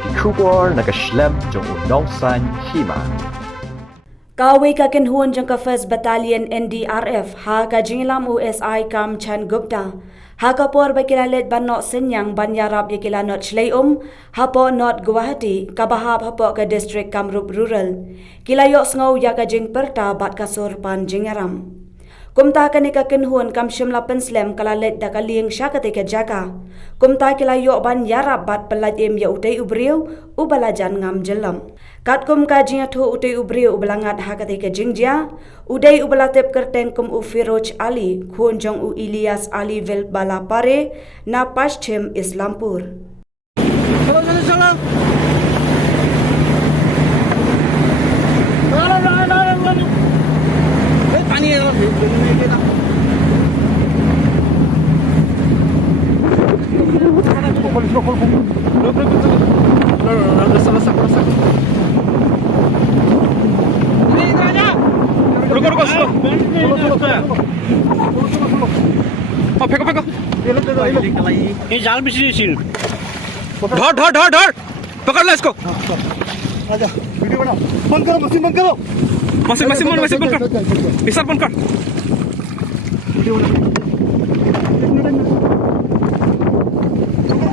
Kubor nakaslem jong unongsan Hima. Kawi ka kinhun jang ka 1st Battalion Ndrf ha ka Jingshlei USI Kam Chan Gupta ha ka por ba kilalet banok senyang banyarap ya kilanot Shlei ha po North Guwahati ka bahab ha po ka district Kamrup Rural kilayok ngau ya ka jing perta bat kasur pan jingaram. Kumta kani ka kinhun kam shimla penslem kalalet da kaling syakate ka jaka. Kumta kilayok ban yarap bat pelajem ya utay Briew ubalajan Ngam Jyllop. Kat kum ka jinga thu utay Briew ubalangat hakate ka jingjia uday ubalatep kerteng kum Firoj Ali khun jong u Ilyas Ali vel bala pare na Paschim Islampur. Salam. Panik lah. ये जाल बिछली सील ढोर ढोर ढोर ढोर पकड़ लो इसको आजा वीडियो बनाओ बंद करो मशीन बंद करो मशीन बंद कर इधर बंद कर वीडियो बनाओ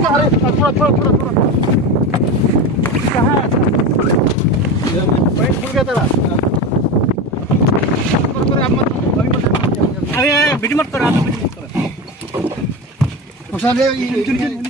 अरे थोड़ा कहाँ पॉइंट खुल गया तेरा अरे वीडियो मत करो उठा ले